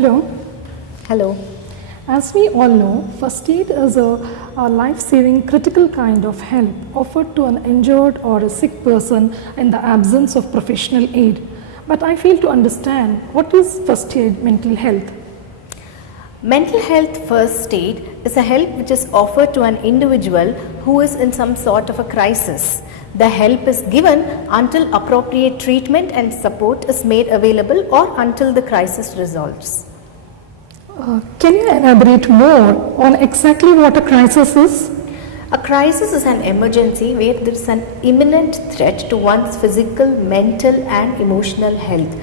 Hello. Hello. As we all know, first aid is a life-saving critical kind of help offered to an injured or a sick person in the absence of professional aid. But I fail to understand, what is first aid mental health? Mental health first aid is a help which is offered to an individual who is in some sort of a crisis. The help is given until appropriate treatment and support is made available or until the crisis resolves. Can you elaborate more on exactly what a crisis is? A crisis is an emergency where there is an imminent threat to one's physical, mental and emotional health.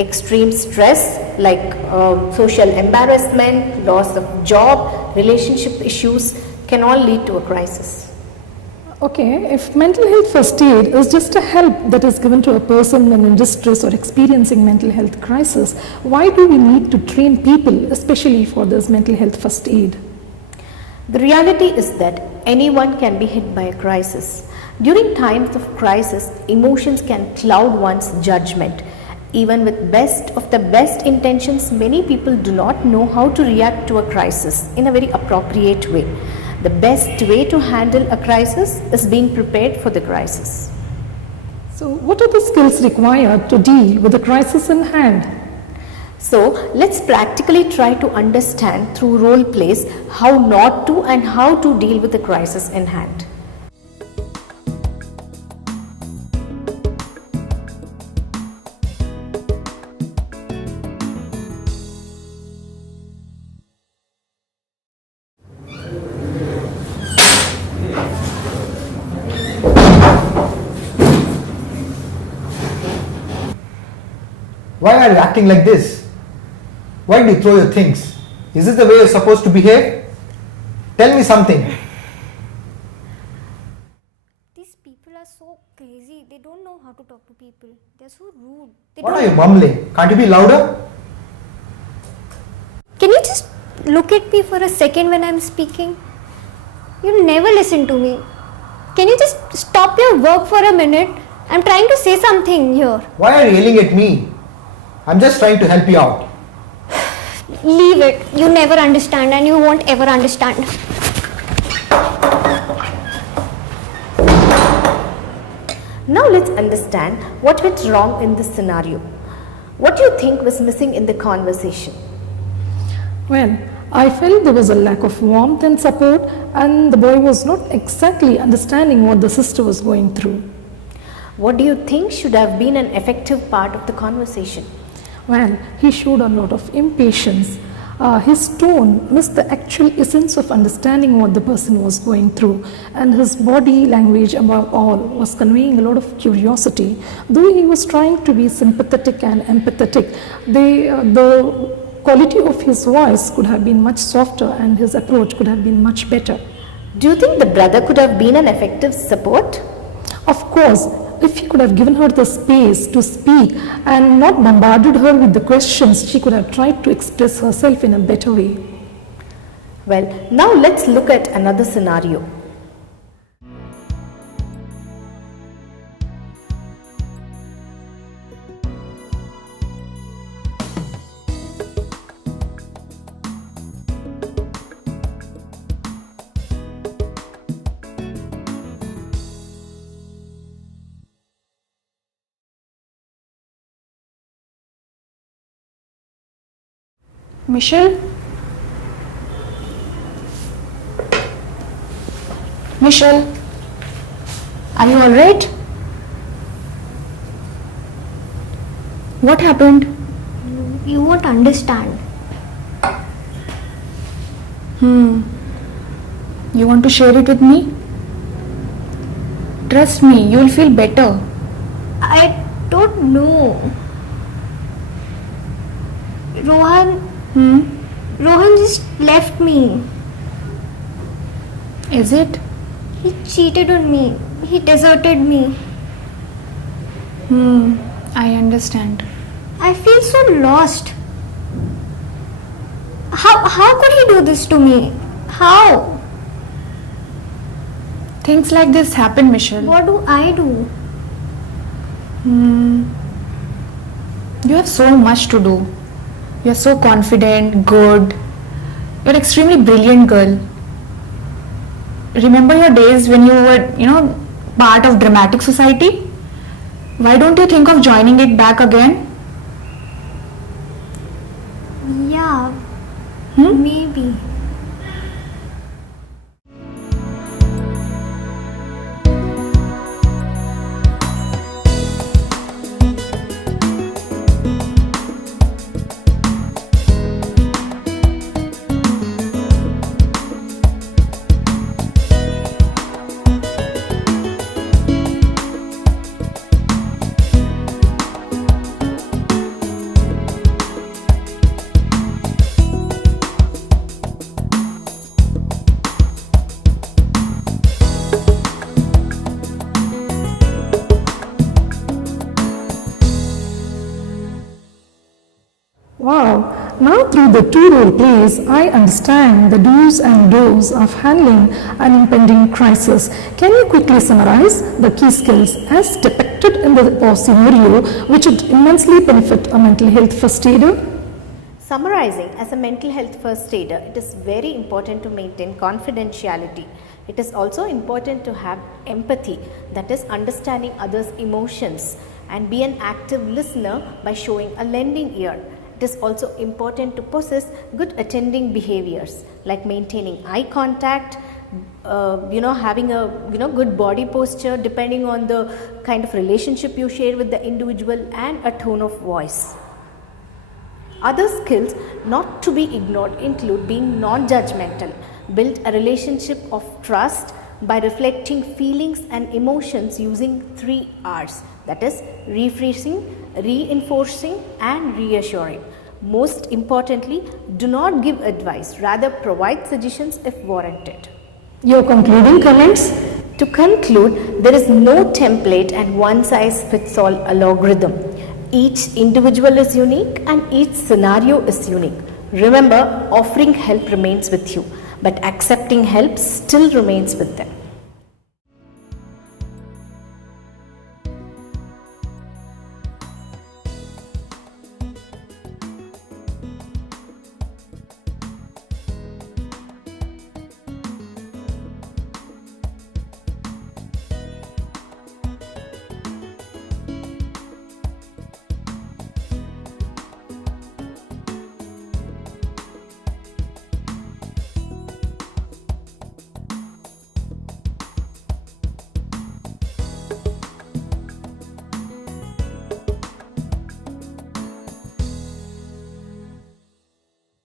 Extreme stress like social embarrassment, loss of job, relationship issues can all lead to a crisis. Okay, if mental health first aid is just a help that is given to a person when in distress or experiencing mental health crisis, why do we need to train people, especially for this mental health first aid? The reality is that anyone can be hit by a crisis. During times of crisis, emotions can cloud one's judgment. Even with best of the best intentions, many people do not know how to react to a crisis in a very appropriate way. The best way to handle a crisis is being prepared for the crisis. So, what are the skills required to deal with the crisis in hand? So, let's practically try to understand through role plays how not to and how to deal with the crisis in hand. Why are you acting like this? Why do you throw your things? Is this the way you're supposed to behave? Tell me something. These people are so crazy. They don't know how to talk to people. They're so rude. What are you mumbling? Can't you be louder? Can you just look at me for a second when I'm speaking? You never listen to me. Can you just stop your work for a minute? I'm trying to say something here. Why are you yelling at me? I'm just trying to help you out. Leave it. You never understand and you won't ever understand. Now let's understand what went wrong in this scenario. What do you think was missing in the conversation? Well, I felt there was a lack of warmth and support, and the boy was not exactly understanding what the sister was going through. What do you think should have been an effective part of the conversation? Well, he showed a lot of impatience. His tone missed the actual essence of understanding what the person was going through, and his body language above all was conveying a lot of curiosity. Though he was trying to be sympathetic and empathetic, the quality of his voice could have been much softer and his approach could have been much better. Do you think the brother could have been an effective support? Of course, if he could have given her the space to speak and not bombarded her with the questions, she could have tried to express herself in a better way. Well, now let's look at another scenario. Michelle? Michelle? Are you alright? What happened? You won't understand. You want to share it with me? Trust me, you'll feel better. I don't know. Rohan just left me. Is it? He cheated on me. He deserted me. I understand. I feel so lost. How could he do this to me? How? Things like this happen, Michelle. What do I do? You have so much to do. You're so confident, good. You're an extremely brilliant girl. Remember your days when you were, part of dramatic society? Why don't you think of joining it back again? Yeah, Hmm? maybe. Wow, now through the two role plays, I understand the do's and don'ts of handling an impending crisis. Can you quickly summarize the key skills as depicted in the above scenario which would immensely benefit a mental health first aider? Summarizing, as a mental health first aider, it is very important to maintain confidentiality. It is also important to have empathy, that is, understanding others' emotions, and be an active listener by showing a lending ear. It is also important to possess good attending behaviors like maintaining eye contact, having a good body posture depending on the kind of relationship you share with the individual, and a tone of voice. Other skills not to be ignored include being non-judgmental, build a relationship of trust by reflecting feelings and emotions using 3 R's, that is rephrasing, reinforcing and reassuring. Most importantly, do not give advice, rather provide suggestions if warranted. Your concluding comments? To conclude, there is no template and one size fits all algorithm. Each individual is unique and each scenario is unique. Remember, offering help remains with you, but accepting help still remains with them.